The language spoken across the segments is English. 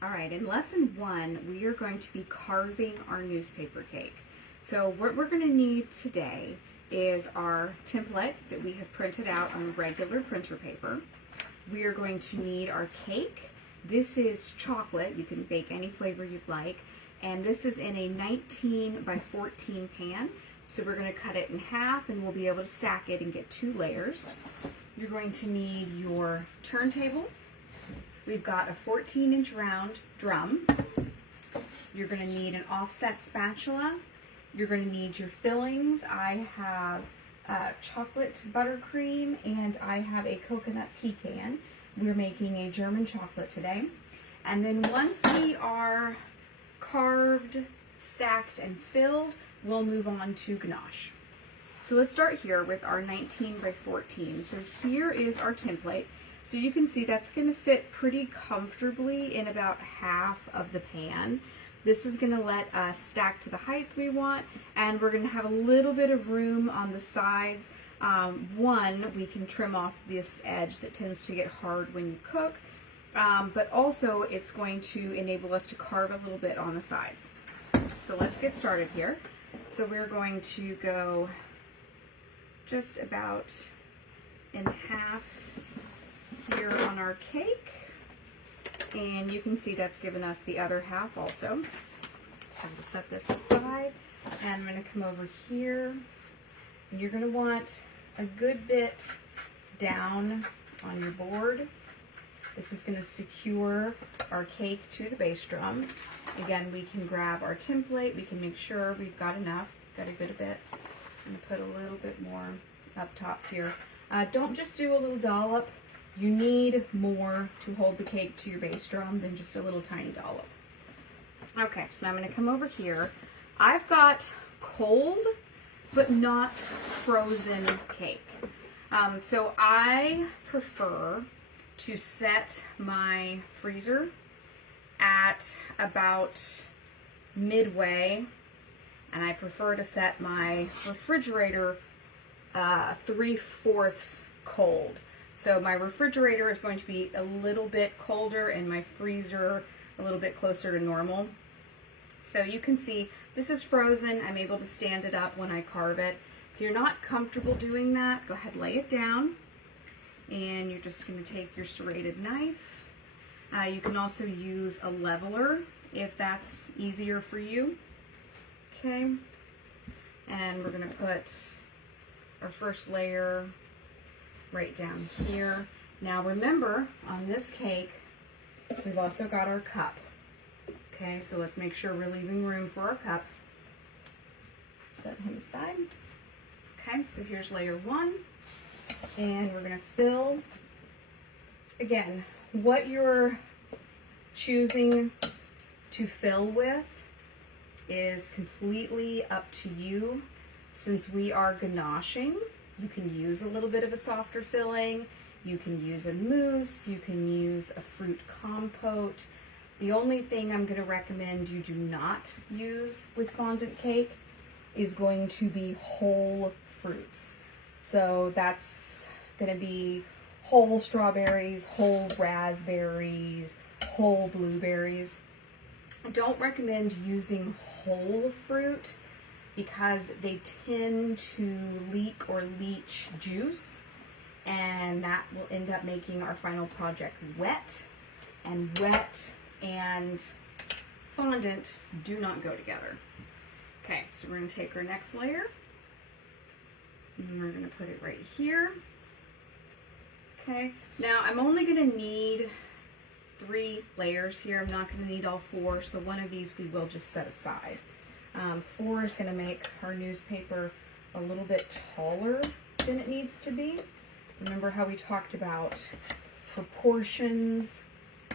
All right, in lesson 1, we are going to be carving our newspaper cake. So what we're going to need today is our template that we have printed out on regular printer paper. We are going to need our cake. This is chocolate. You can bake any flavor you'd like. And this is in a 19 by 14 pan. So we're going to cut it in half and we'll be able to stack it and get 2 layers. You're going to need your turntable. We've got a 14-inch round drum. You're going to need an offset spatula. You're going to need your fillings. I have chocolate buttercream and I have a coconut pecan. We're making a German chocolate today. And then once we are carved, stacked, and filled, we'll move on to ganache. So let's start here with our 19 by 14. So here is our template. So you can see that's going to fit pretty comfortably in about half of the pan. This is going to let us stack to the height we want, and we're going to have a little bit of room on the sides. One, we can trim off this edge that tends to get hard when you cook, but also it's going to enable us to carve a little bit on the sides. So let's get started here. So we're going to go just about in half here on our cake, and you can see that's given us the other half also. So we'll set this aside, and I'm going to come over here, and you're going to want a good bit down on your board. This is going to secure our cake to the bass drum. Again, we can grab our template, we can make sure we've got enough, got a good bit. I'm going to put a little bit more up top here. Don't just do a little dollop. You need more to hold the cake to your bass drum than just a little tiny dollop. Okay, so now I'm going to come over here. I've got cold but not frozen cake. So I prefer to set my freezer at about midway, and I prefer to set my refrigerator 3/4 cold. So my refrigerator is going to be a little bit colder and my freezer a little bit closer to normal. So you can see this is frozen. I'm able to stand it up when I carve it. If you're not comfortable doing that, go ahead, lay it down. And you're just going to take your serrated knife. You can also use a leveler if that's easier for you. Okay. And we're going to put our first layer right down here. Now remember, on this cake, we've also got our cup. Okay, so let's make sure we're leaving room for our cup. Set him aside. Okay, so here's layer 1. And we're going to fill. Again, what you're choosing to fill with is completely up to you. Since we are ganaching, you can use a little bit of a softer filling, you can use a mousse, you can use a fruit compote. The only thing I'm going to recommend you do not use with fondant cake is going to be whole fruits. So that's going to be whole strawberries, whole raspberries, whole blueberries. I don't recommend using whole fruit because they tend to leak or leach juice, and that will end up making our final project wet, and fondant do not go together. Okay, so we're going to take our next layer, and we're going to put it right here. Okay, now I'm only going to need 3 layers here. I'm not going to need all 4, so one of these we will just set aside. 4 is going to make our newspaper a little bit taller than it needs to be. Remember how we talked about proportions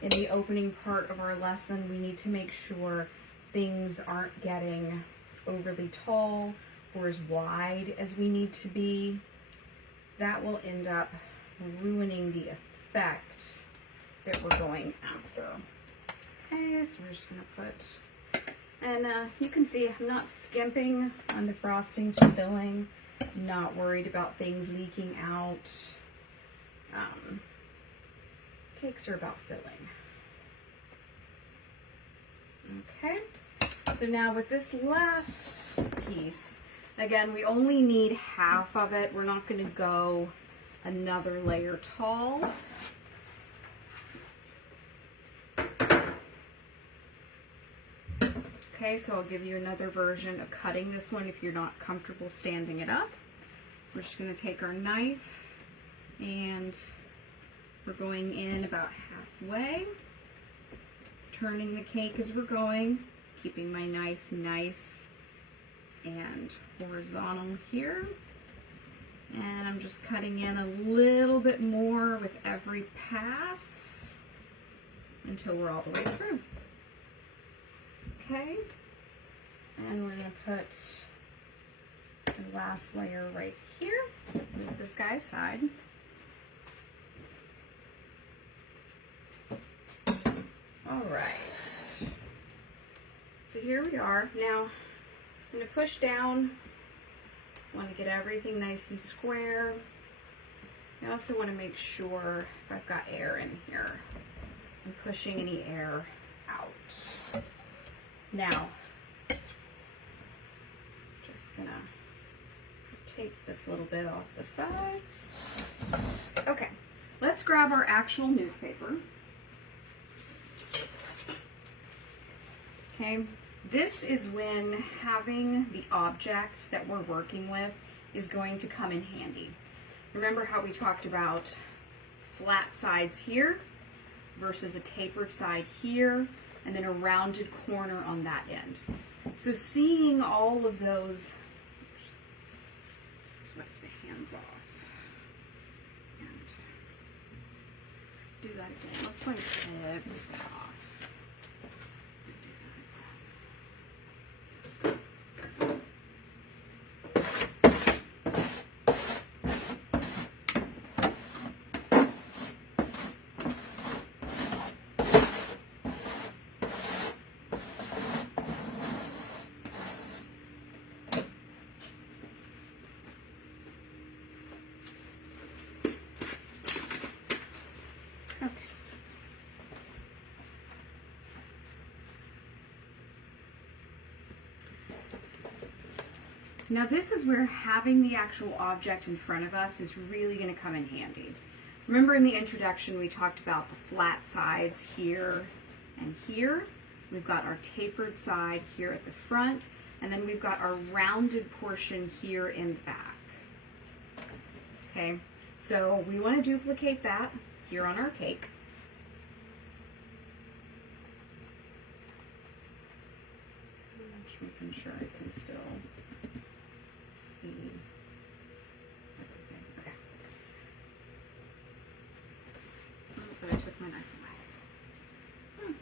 in the opening part of our lesson? We need to make sure things aren't getting overly tall or as wide as we need to be. That will end up ruining the effect that we're going after. Okay, so we're just going to put, and you can see I'm not skimping on the frosting to filling, not worried about things leaking out. Cakes are about filling. Okay, so now with this last piece, again, we only need half of it. We're not going to go another layer tall. Okay, so I'll give you another version of cutting this one if you're not comfortable standing it up. We're just going to take our knife and we're going in about halfway, turning the cake as we're going, keeping my knife nice and horizontal here. And I'm just cutting in a little bit more with every pass until we're all the way through. Okay, and we're going to put the last layer right here. Move this guy aside. All right, so here we are. Now, I'm going to push down. I want to get everything nice and square. I also want to make sure if I've got air in here, I'm pushing any air out. Now, just gonna take this little bit off the sides. Okay, let's grab our actual newspaper. Okay, this is when having the object that we're working with is going to come in handy. Remember how we talked about flat sides here versus a tapered side here, and then a rounded corner on that end. So seeing all of those, let's wipe the hands off and do that again. Let's wipe everything off. Now this is where having the actual object in front of us is really going to come in handy. Remember in the introduction we talked about the flat sides here and here. We've got our tapered side here at the front, and then we've got our rounded portion here in the back. Okay, so we want to duplicate that here on our cake. Just making sure I can still see everything. Okay. Oh, but I took my knife away.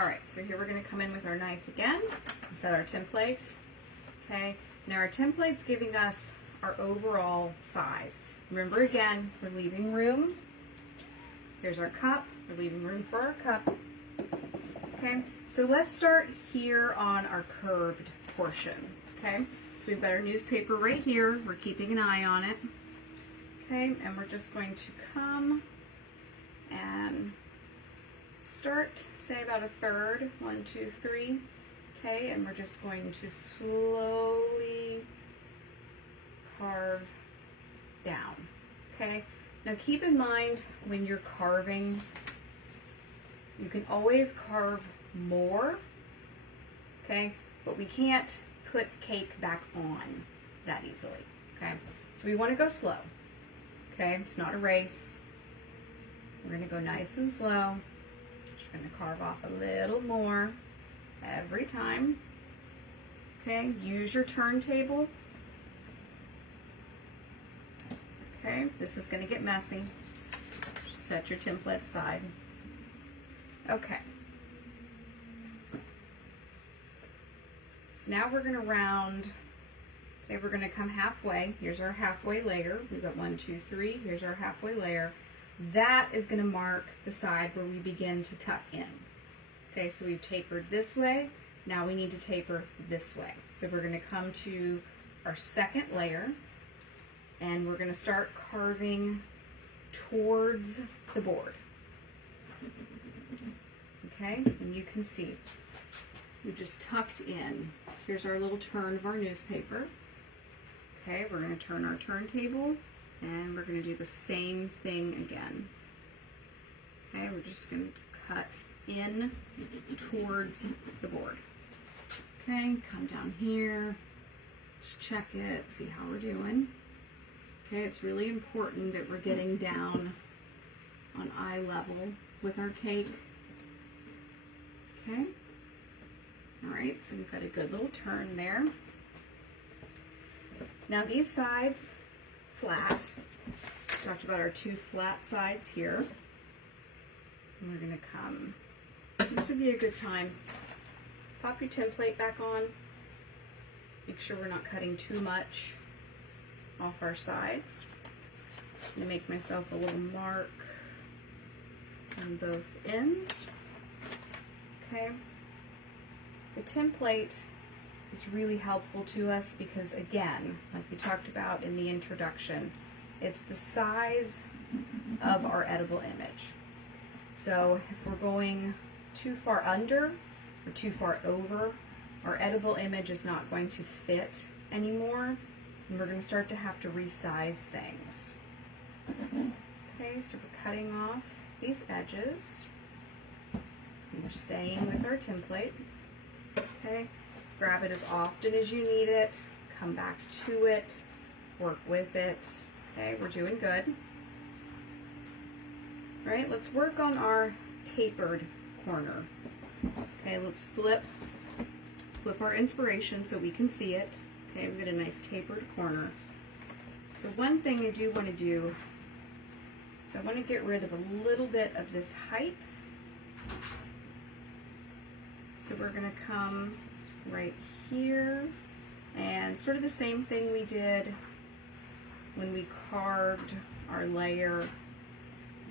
All right, so here we're going to come in with our knife again. Set our template. Okay, now our template's giving us our overall size. Remember again, we're leaving room. Here's our cup. We're leaving room for our cup. Okay, so let's start here on our curved portion. Okay, so we've got our newspaper right here. We're keeping an eye on it. Okay, and we're just going to come and start, say about a third, 1, 2, 3. Okay, and we're just going to slowly carve down. Okay, now keep in mind when you're carving, you can always carve more, okay, but we can't put cake back on that easily, okay? So we want to go slow, okay? It's not a race. We're going to go nice and slow. Just going to carve off a little more every time, okay? Use your turntable. Okay, this is going to get messy. Set your template aside. Okay. So now we're going to round. Okay, we're going to come halfway. Here's our halfway layer. We've got 1, 2, 3. Here's our halfway layer. That is going to mark the side where we begin to tuck in. Okay, so we've tapered this way. Now we need to taper this way. So we're going to come to our second layer, and we're going to start carving towards the board. Okay, and you can see we just tucked in. Here's our little turn of our newspaper. Okay, we're going to turn our turntable and we're going to do the same thing again. Okay, we're just going to cut in towards the board. Okay, come down here, just check it, see how we're doing. Okay, it's really important that we're getting down on eye level with our cake. Okay, all right, so we've got a good little turn there. Now these sides, flat. Talked about our two flat sides here. And we're gonna come, this would be a good time. Pop your template back on. Make sure we're not cutting too much off our sides. I'm gonna make myself a little mark on both ends. Okay. The template is really helpful to us because, again, like we talked about in the introduction, it's the size of our edible image. So if we're going too far under or too far over, our edible image is not going to fit anymore, and we're going to start to have to resize things. Okay, so we're cutting off these edges. And we're staying with our template. Okay, grab it as often as you need it, come back to it, work with it. Okay, we're doing good. All right, let's work on our tapered corner. Okay, let's flip our inspiration so we can see it. Okay, we've got a nice tapered corner. So one thing I do want to do is I want to get rid of a little bit of this height. So we're going to come right here and sort of the same thing we did when we carved our layer.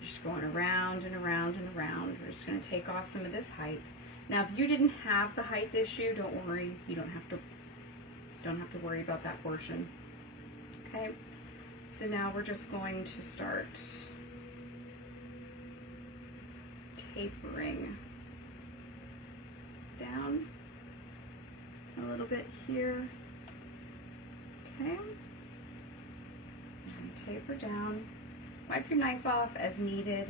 Just going around and around and around. We're just going to take off some of this height. Now, if you didn't have the height issue, don't worry. You don't have to worry about that portion. Okay. So now we're just going to start tapering down a little bit here. Okay. And taper down. Wipe your knife off as needed.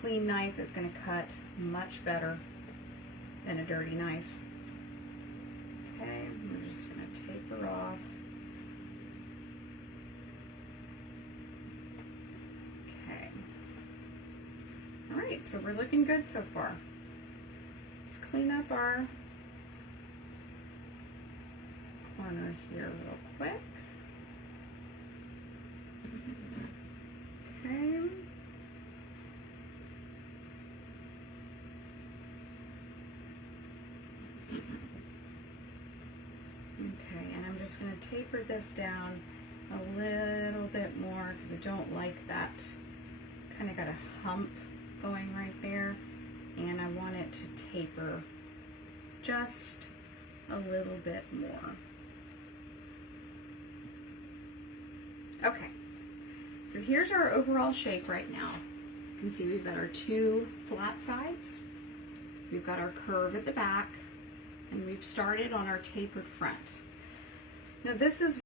Clean knife is going to cut much better than a dirty knife. Okay, we're just going to taper off. Okay. All right, so we're looking good so far. Let's clean up our corner here real quick. Okay. Okay, and I'm just going to taper this down a little bit more because I don't like that. Kind of got a hump going right there, and I want it to taper just a little bit more. Okay. So here's our overall shape right now. You can see we've got our two flat sides, we've got our curve at the back, and we've started on our tapered front. Now this is